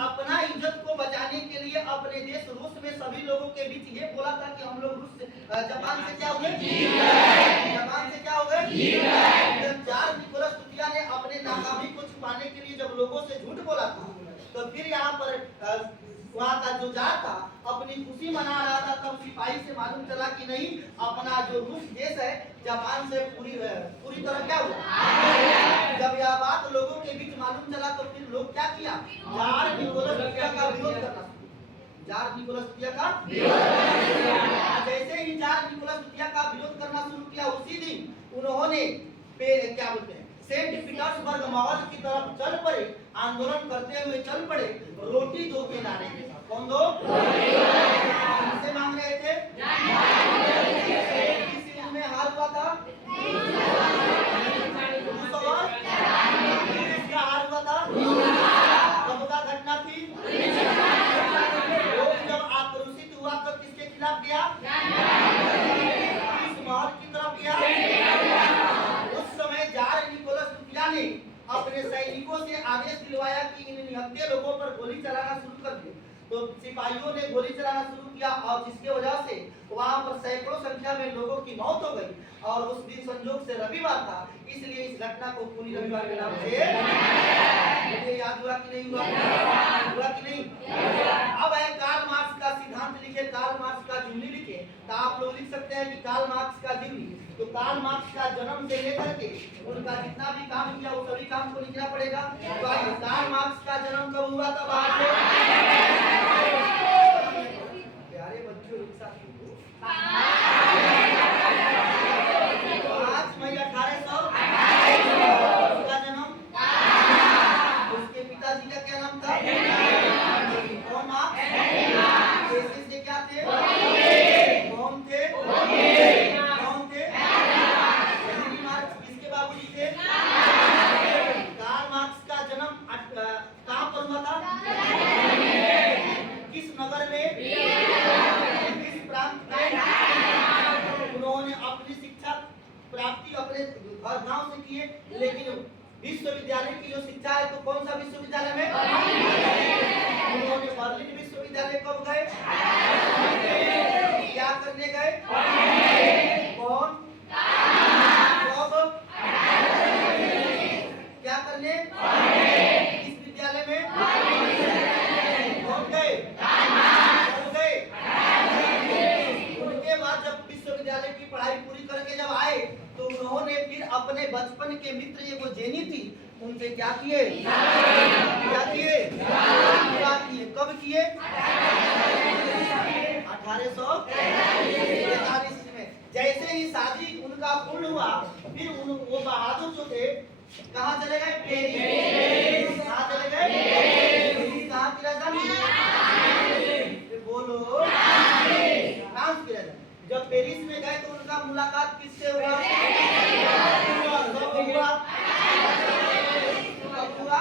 अपना इज्जत को बचाने के लिए अपने देश रूस में सभी लोगों के बीच ये बोला था कि हम लोग रूस से जापान से क्या हुए, जापान से क्या हो गए। जब जार निकोलस द्वितीय ने अपने नाकामी को छुपाने के लिए जब लोगों से झूठ बोला था, तो फिर यहाँ पर वहाँ का जो जार था अपनी खुशी मना रहा था, तब सिपाही से मालूम चला कि नहीं, अपना जो रूस देश है जापान से पूरी तरह क्या हुआ। जब यह बात लोगों के बीच मालूम चला तो फिर लोग क्या किया, जार निकोलस द्वितीय का विरोध करना, जार निकोलस द्वितीय का विरोध। जैसे ही जार निकोलस द्वितीय का विरोध करना शुरू किया, उसी दिन उन्होंने क्या बोलते हैं सेंट पीटर्सबर्ग मॉल की तरफ चल पड़े, आंदोलन करते हुए चल पड़े, रोटी दो के नारे के साथ। कौन दो? किससे मांग रहे थे? किस युद्ध में हार हुआ था? किसका हार हुआ था? कब का घटना थी? लोग जब आक्रोशित हुआ तो किसके खिलाफ गया? किस महल की तरफ गया? उस समय जार निकोलस द्वितीय ने अपने सैनिकों से आदेश दिलवाया कि इन निहत्थे लोगों पर गोली चलाना शुरू कर दे। तो सिपाहियों ने गोली चलाना शुरू किया और जिसके वजह से वहां पर सैकड़ों संख्या में लोगों की मौत हो गई। और उस दिन संयोग से रविवार था, इसलिए इस घटना को खूनी रविवार के नाम से याद हुआ कि नहीं हुआ? हुआ कि नहीं? अब है कार्ल मार्क्स का सिद्धांत लिखे, कार्ल मार्क्स का जीवनी लिखे, तो आप लोग लिख सकते हैं कि कार्ल मार्क्स का जीवनी। तो कार्ल मार्क्स का जन्म से लेकर के उनका जितना भी काम किया वो सभी काम को लिखना पड़ेगा। तो आइए, कार्ल मार्क्स का जन्म कब हुआ था? प्यारे बच्चों, एक साथ 5 मई 1800 उसका जन्म। उसके पिताजी का क्या नाम था? कौन मार्क्स? पेशे से क्या थे? कौन थे? कौन थे? हेनरी मार्क्स किसके बाबूजी थे? कार्ल मार्क्स का जन्म कहाँ पर हुआ था? किस नगर में? किस प्रांत में? उन्होंने अपनी शिक्षा प्राप्ति अपने गांव से किए, लेकिन विश्वविद्यालय की जो शिक्षा है तो कौन सा विश्वविद्यालय में? उन्होंने बर्लिन विश्वविद्यालय कब गए? क्या करने गए? कौन? कब? क्या करने? किस विद्यालय में? कौन गए? कब गए? उनके बाद जब विश्वविद्यालय की पढ़ाई पूरी करके जब आए तो उन्होंने फिर अपने बचपन के मित्र ये वो जेनी थी, उनसे क्या किए? क्या किए? विवाह किए। कब किए? 1843 में। जैसे ही शादी उनका पूर्ण हुआ, फिर वो बहादुर जो थे कहाँ चले गए? पेरिस। कहाँ चले गए? पेरिस कहाँ की राजधानी? बोलो, फ्रांस की राजधानी। जब पेरिस में गए तो उनका मुलाकात किससे हुआ? कब हुआ?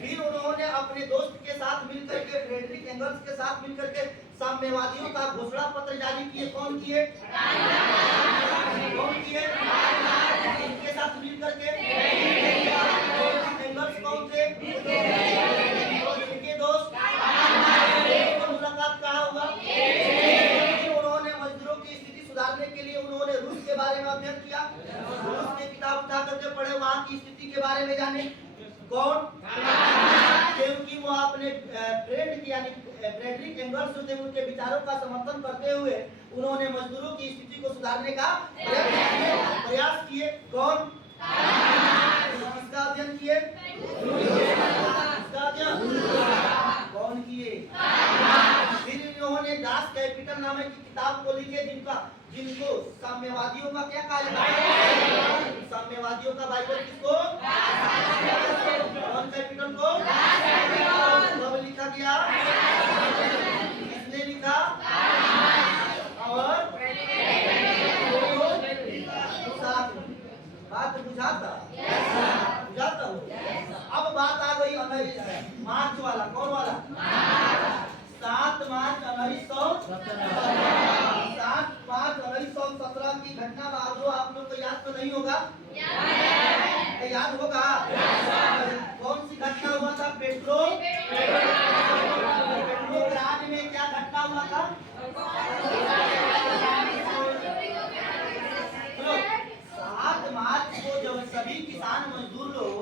फिर उन्होंने अपने दोस्त के साथ मिलकर के, फ्रेडरिक एंगल्स के साथ मिलकर के साम्यवादियों का घोषणा पत्र जारी किए। कौन किए? कौन किए? इनके साथ मिलकर के। एंगल्स कौन थे? और इनके दोस्त। मुलाकात कहाँ हुआ? उन्होंने मजदूरों की स्थिति सुधारने के लिए उन्होंने रूस के बारे में अध्ययन किया, रूस की किताब उठा करके पढ़े, वहाँ की स्थिति के बारे में जाने। कौन? क्योंकि वो अपने फ्रेंड यानी फ्रेडरिक एंगल्स जो थे उनके विचारों का समर्थन करते हुए उन्होंने मजदूरों की स्थिति को सुधारने का प्रयास किए। कौन? किसका अध्ययन किए? किसका अध्ययन? कौन किए? फिर इन्होंने दास कैपिटल नाम की किताब को लिखे, जिनको साम्यवादियों का क्या कहा जाता है? साम्यवादियों का बाइबल किसको? कौन कैपिटल को? कब लिखा गया? किसने लिखा? और बात बुझाता? बुझाता हो? अब बात आ गई मार्च वाला। कौन वाला? 7 मार्च 1917 की घटना बहादुर आप लोग को याद तो नहीं होगा? याद होगा। कौन सी घटना हुआ था? पेट्रो वहाँ का? 7 मार्च को जब सभी किसान मजदूर लोग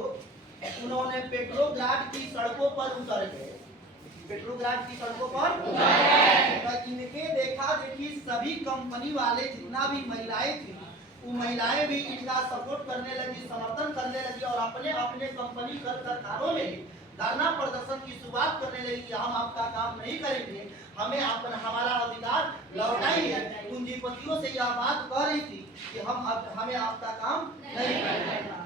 उन्होंने पेट्रोग्राड की सड़कों पर उतर गए, पेट्रोग्राड की सड़कों पर तो इनके देखा देखी सभी कंपनी वाले जितना भी महिलाएं थी वो महिलाएं भी इनका सपोर्ट करने लगी, समर्थन करने लगी और अपने अपने कंपनी कारखानों में धरना प्रदर्शन की शुरुआत करने लगी कि हम आपका काम नहीं करेंगे, हमें अपना हमारा अधिकार लौटाइए। पूंजीपतियों से यह बात कह रही थी कि हमें आपका काम नहीं करेंगे।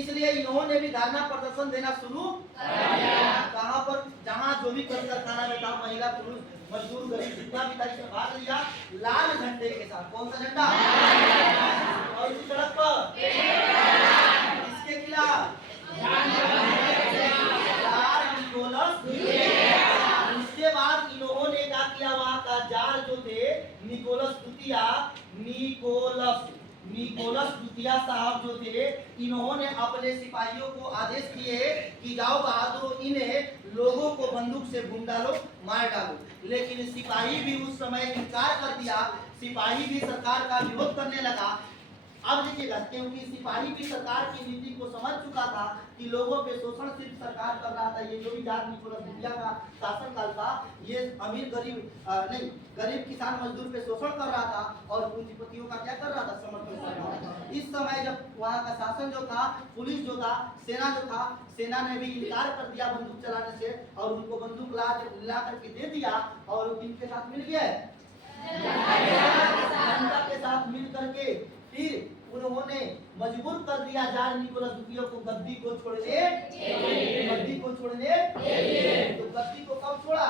इसलिए इन्होंने भी धरना प्रदर्शन देना शुरू कहाँ पर, जहाँ जो भी कारखाना में था, महिला पुरुष मजदूर गरीब जितना भी था, इसमें भाग लिया लाल झंडे के साथ। कौन सा झंडा? और इसी सड़क पर इसके खिलाफ उसके बाद इन्होंने क्या किया, वहां का जार जो थे निकोलस द्वितीय साहब जो थे, इन्होंने अपने सिपाहियों को आदेश दिए कि जाओ बहादुर इन्हें लोगों को बंदूक से भून डालो, मार डालो। लेकिन सिपाही भी उस समय इनकार कर दिया, सिपाही भी सरकार का विरोध करने लगा। अब देखिएगा, क्योंकि सिपाही भी सरकार की नीति को समझ चुका था कि लोगों पे शोषण सिर्फ सरकार कर रहा था। ये जो भी जार निकोलस द्वितीय का शासनकाल था, ये अमीर गरीब किसान मजदूर पे शोषण कर रहा था और पूंजीपतियों का क्या कर रहा था, समर्थन कर रहा था। इस समय जब वहाँ का शासन जो था, पुलिस जो था, सेना जो था, सेना ने भी इनकार कर दिया बंदूक चलाने से और उनको बंदूक ला करके दे दिया और इनके साथ मिल गए, जनता के साथ मिल करके फिर उन्होंने मजबूर कर दिया जार निकोलस द्वितीय को गद्दी को छोड़ने, तो गद्दी को कब छोड़ा?